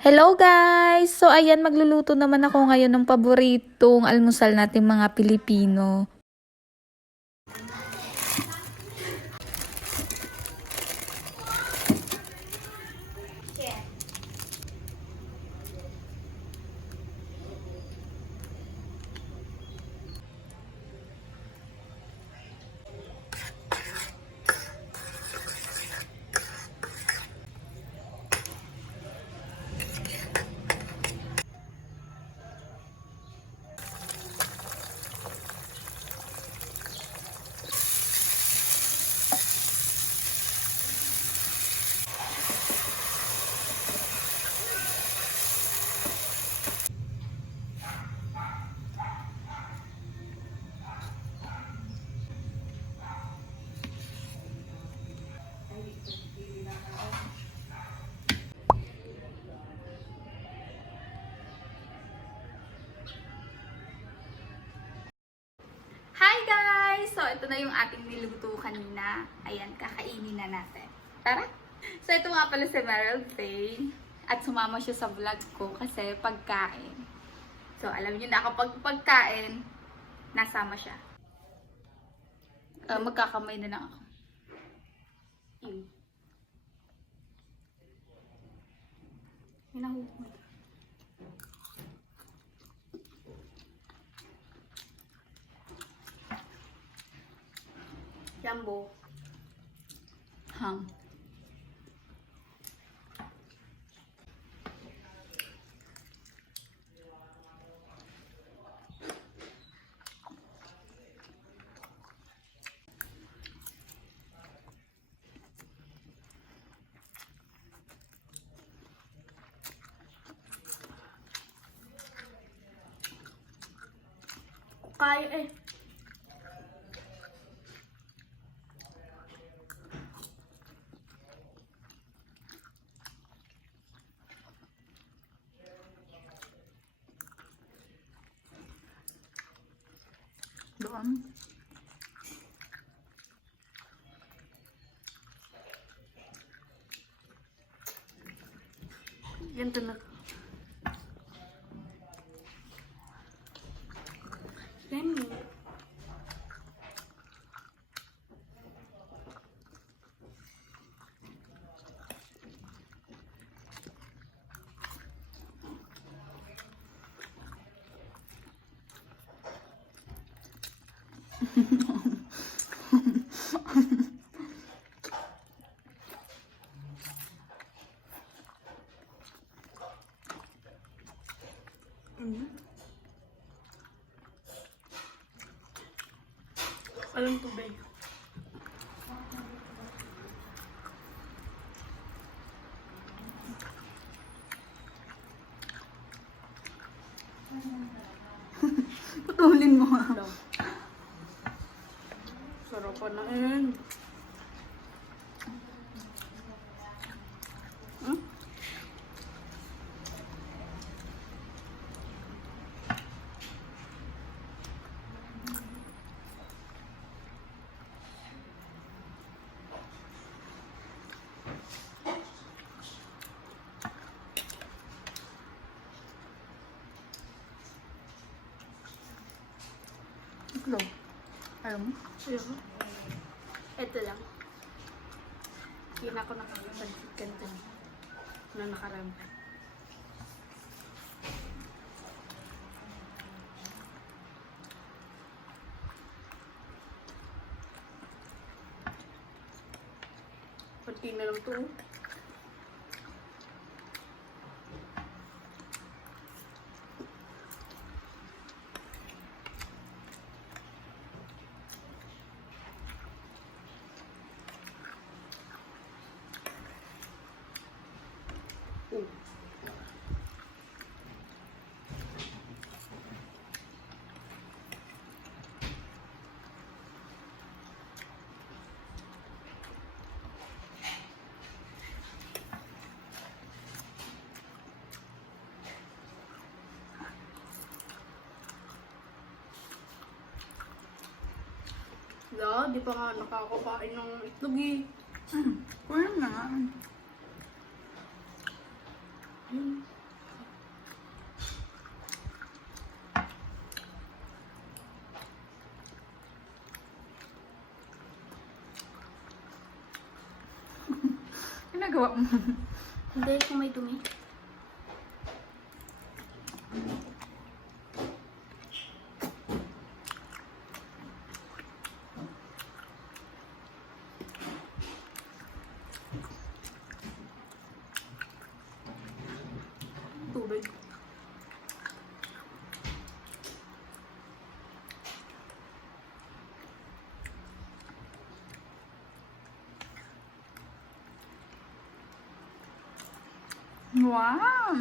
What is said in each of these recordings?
Hello guys! So ayan, magluluto naman ako ngayon ng paboritong almusal nating mga Pilipino. Hi guys! So ito na yung ating niluto kanina. Ayan, kakainin na natin. Tara! So ito nga pala si Meryl Faye. At sumama siya sa vlog ko kasi pagkain. So alam niyo na kapag pagkain, nasama siya. Magkakamay na lang ako. Hinahuhod. Jumbo. Ham. Kaya eh. Doon. Yan talaga. Lemon. Walang tubig. Putulin mo. Sarapan na yun. Itlog. Alam mo? Ayoko. Ito lang. Hindi na ako nakakapansit ganito na nakarami. Kunti na lang ito. Di pa nga nakakakain ng itlog eh. Kuya na nga. ginagawa mo? Hindi, kung may dumi. Tubig. Wow!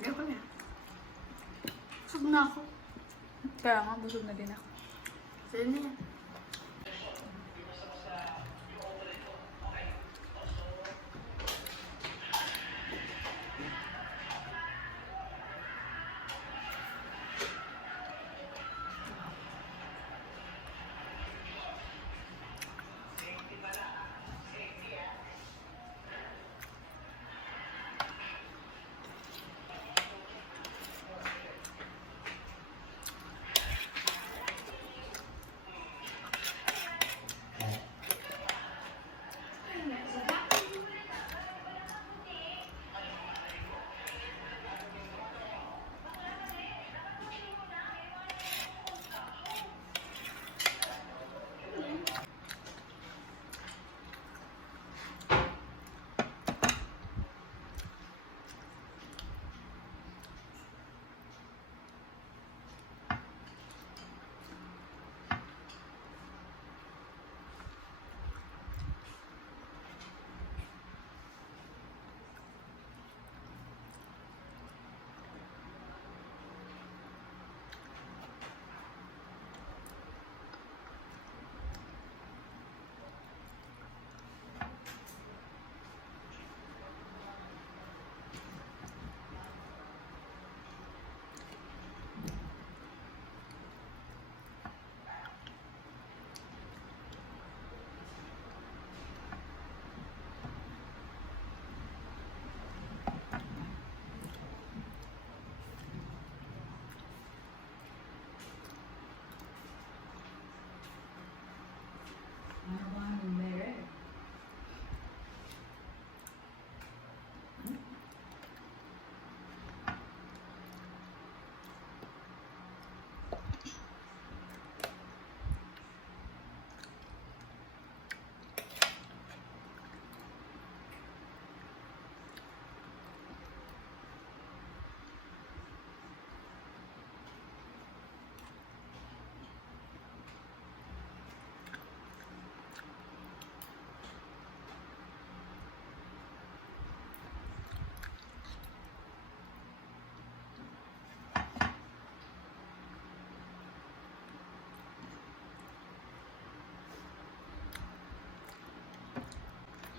Ayoko na. Busog na ako. Kaya nga, busog na din ako. Sa'yo na yan.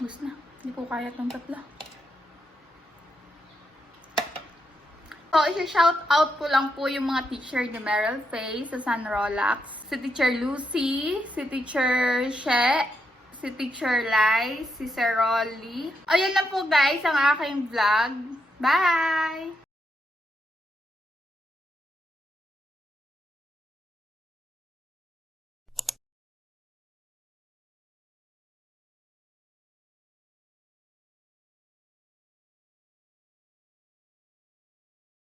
Bus na. Hindi ko kaya itong tatlo. So, i-shout out ko lang po yung mga teacher ni Meryl Faye sa San Rolax. Si Teacher Lucy, si Teacher She, si Teacher Lai, si Sir Rolly. Ayun lang po guys ang aking vlog. Bye!